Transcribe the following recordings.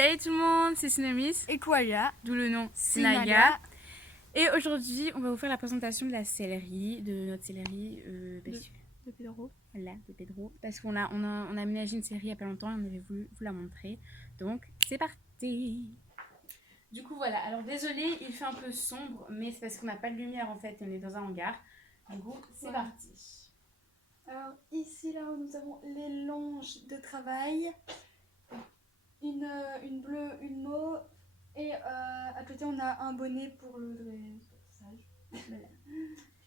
Salut tout le monde, c'est Sinamis et Koala, d'où le nom Sinaga. Et aujourd'hui, on va vous faire la présentation de la céleri, de notre céleri De Pedro. Voilà, de Pedro. Parce qu'on on a aménagé une série il y a pas longtemps et on avait voulu vous la montrer. Donc, c'est parti. Du coup, voilà. Alors, désolé, il fait un peu sombre, mais c'est parce qu'on n'a pas de lumière en fait. On est dans un hangar. Du coup, c'est parti. Alors ici là nous avons les longes de travail, une bleue, une mauve et à côté on a un bonnet pour le dressage.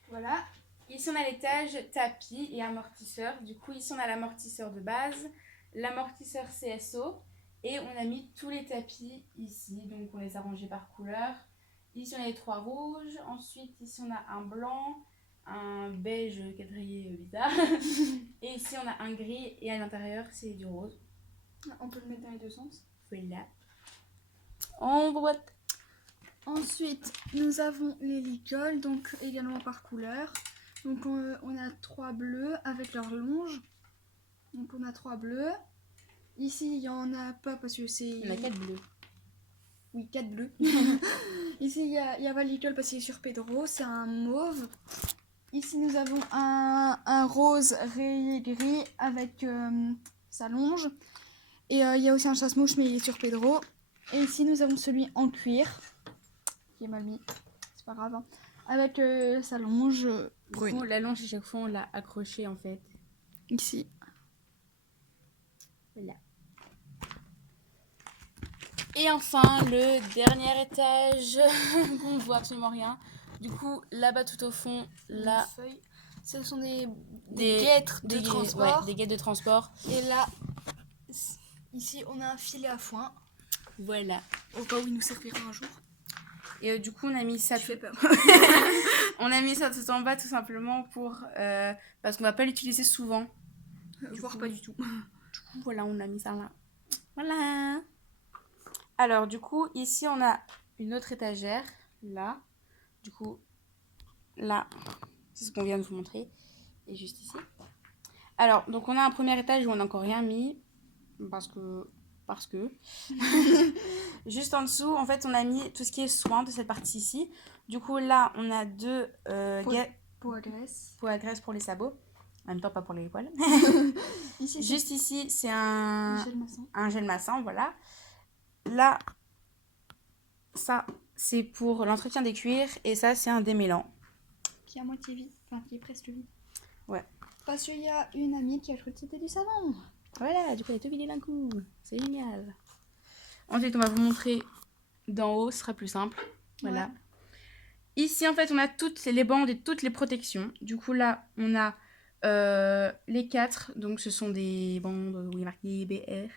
Voilà. Ici on a l'étage tapis et amortisseur. Du coup ici on a l'amortisseur de base, l'amortisseur CSO et on a mis tous les tapis ici. Donc on les a rangés par couleur. Ici on a les 3 rouges. Ensuite ici on a un blanc, un beige quadrillé bizarre. Et ici on a un gris et à l'intérieur c'est du rose. On peut le mettre dans les deux sens. Voilà. En boîte. Ensuite nous avons les licoles, donc également par couleur. Donc on a 3 bleus avec leur longe. Donc on a 3 bleus. Ici il n'y en a pas parce que c'est... On a 4 bleus. Oui, 4 bleus. Ici il y a pas l'école parce qu'il est sur Pedro, c'est un mauve. Ici nous avons un rose rayé gris avec sa longe. Et il y a aussi un chasse-mouche mais il est sur Pedro. Et ici nous avons celui en cuir, qui est mal mis, c'est pas grave, hein. Avec sa longe brune. La longe à chaque fois on l'a accrochée en fait. Ici. Voilà. Et enfin le dernier étage, on ne voit absolument rien. Du coup là-bas tout au fond, là, ce sont des guêtres de transport. Ouais, des guêtres de transport. Et là, ici on a un filet à foin. Voilà. Au cas où il nous servira un jour. Et du coup on a mis ça. Tu fais peur. On a mis ça tout en bas tout simplement pour parce qu'on va pas l'utiliser souvent. Voire pas du tout. Du coup voilà, on a mis ça là. Voilà. Alors du coup ici on a une autre étagère là. Du coup là, c'est ce qu'on vient de vous montrer. Et juste ici. Alors donc on a un premier étage où on n'a encore rien mis parce que juste en dessous en fait on a mis tout ce qui est soin de cette partie ici. Du coup là on a deux pots à graisse. Pots à graisse pour les sabots. En même temps pas pour les poils. Ici, juste ici c'est un gel massant, voilà. Là ça c'est pour l'entretien des cuirs et ça c'est un démêlant. Qui est à moitié vide, enfin qui est presque vide. Ouais. Parce qu'il y a une amie qui a cru que c'était du savon. Voilà, du coup, elle est tout vidée d'un coup. C'est génial. Ensuite, on va vous montrer d'en haut, ce sera plus simple. Voilà. Ouais. Ici, en fait, on a toutes les bandes et toutes les protections. Du coup, là, on a les 4. Donc, ce sont des bandes où il est marqué BR.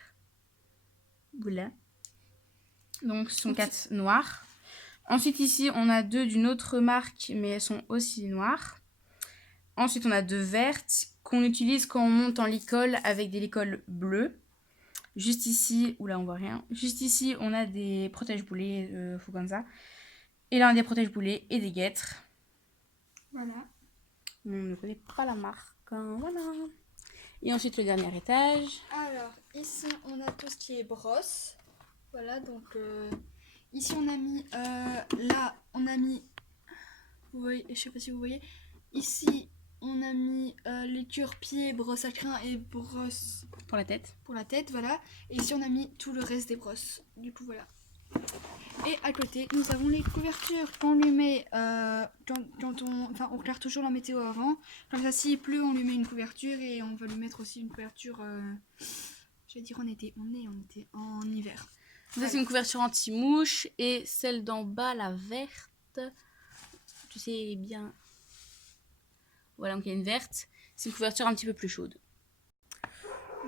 Voilà. Donc, ce sont 4 noires. Ensuite, ici, on a 2 d'une autre marque, mais elles sont aussi noires. Ensuite, on a 2 vertes qu'on utilise quand on monte en licol avec des licols bleus. Juste ici, oula on voit rien. Juste ici, on a des protège-boulets Fuganza. Et là, on a des protège-boulets et des guêtres. Voilà. On ne connaît pas la marque. Hein, voilà. Et ensuite, le dernier étage. Alors, ici, on a tout ce qui est brosse. Voilà, donc ici, on a mis... là, on a mis... Vous voyez, je sais pas si vous voyez. Ici... On a mis les cure-pieds, brosse à crin et brosse pour la tête. Pour la tête, voilà. Et ici, on a mis tout le reste des brosses. Du coup, voilà. Et à côté, nous avons les couvertures qu'on lui met quand on regarde toujours la météo avant. Comme ça, s'il pleut, on lui met une couverture et on va lui mettre aussi une couverture. Je vais dire en été. On était en hiver. Ça, c'est une couverture anti-mouche et celle d'en bas, la verte. Tu sais bien. Voilà, donc il y a une verte. C'est une couverture un petit peu plus chaude.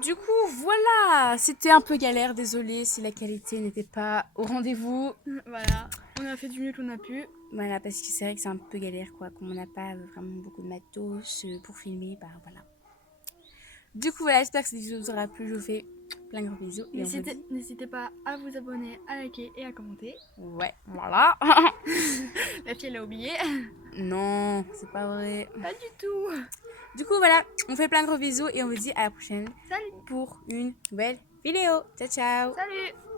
Du coup, voilà. C'était un peu galère, désolée si la qualité n'était pas au rendez-vous. Voilà, on a fait du mieux qu'on a pu. Voilà, parce que c'est vrai que c'est un peu galère, quoi. Comme on n'a pas vraiment beaucoup de matos pour filmer, bah voilà. Du coup, voilà, j'espère que cette vidéo vous aura plu. Je vous fais plein de gros bisous. N'hésitez pas à vous abonner, à liker et à commenter. Ouais, voilà. La fille, elle a oublié. Non, c'est pas vrai. Pas du tout. Du coup, voilà, on fait plein de gros bisous et on vous dit à la prochaine. Salut. Pour une nouvelle vidéo. Ciao, ciao. Salut.